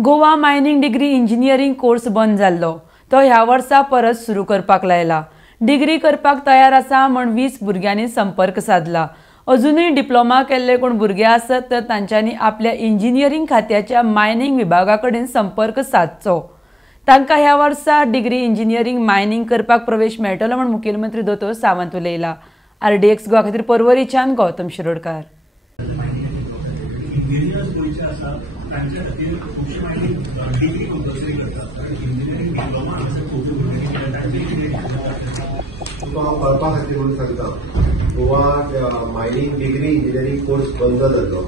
Goa mining degree engineering course बंद जाल्लो तो ह्या वर्सा परत सुरू करपाक लायला। डिग्री करपाक तयार आसा म्हण 20 भुरग्यांनी संपर्क साधला। अजूनही डिप्लोमा केल्ले कोण भुरगे आसत तर तांच्यांनी आपल्या इंजिनियरिंग खात्याच्या मायनिंग विभागाकडेन संपर्क साधचो। तांकां ह्या वर्सा डिग्री इंजिनियरिंग मायनिंग करपाक प्रवेश मेळटलो म्हण मुखेलमंत्री दोतोर सावंत उलयला। RDX गोवा खातीर परवरीच्यान गौतम शिरोडकार। तांच्या खातीर खुबशे मागीर डिग्री कंपल्सरी करतात कारण इंजिनियरिंग डिप्लोमा हांगासर खुबशे भुरगे तुका हांव कळपा खातीर म्हणून सांगता, Goa mining degree engineering course बंद जाल्लो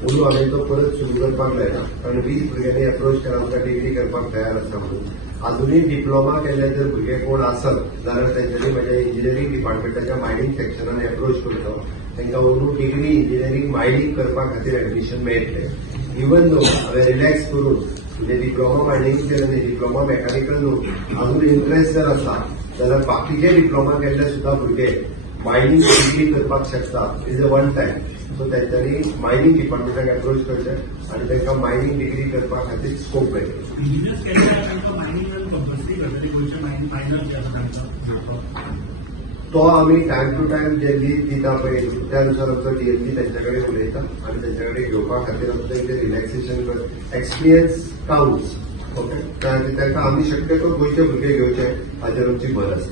म्हणून हांवें तो परत सुरू करपाक लायला। कारण 20 भुरग्यांनी अप्रोच केला आमकां डिग्री करपाक तयार आसा म्हणून। अजूनही डिप्लोमा केल्ले जर भुरगे कोण आसत जाल्यार तेंच्यांनी म्हज्या इंजिनियरिंग डिपार्टमेंटाच्या मायनिंग सेक्शनान अप्रोच करचो। तांकां अंदू डिग्री इंजिनियरिंग मायनिंग करपा खातीर एडमिशन मेळटलें। इवन दो हांवें रिलॅक्स करून म्हणजे डिप्लोमा मायनिंग केलें आनी डिप्लोमा मेकॅनिकल न्हू अजून इंट्रस्ट जर आसा जाल्यार बाकीचे डिप्लोमा केल्ले सुद्धा भुरगे मायनिंग डिग्री करपाक शकता। Is a one time. So तेंच्यांनी मायनिंग डिपार्टमेंटाक अप्रोच करचें आनी तांकां मायनिंग डिग्री करपा खातीर स्कोप मेळटलो। इंजिनियर्स केल्यार तांकां मायनिंग कंपल्सरी करतली गोंयचे मायनर्स जे आसा तांकां तो आम्ही टायम टू टायम जे लीड दिता पळय त्या अनुसार आमचो DLG तेंच्या कडेन उलयता आनी तेंच्या कडेन घेवपा खातीर आमचो तेंचे रिलॅक्सेशन कर एक्सपिरियन्स काउंट्स। ओके तांकां आमी शक्यतो गोंयचे भुरगे घेवचे हाचेर आमची भर आसा।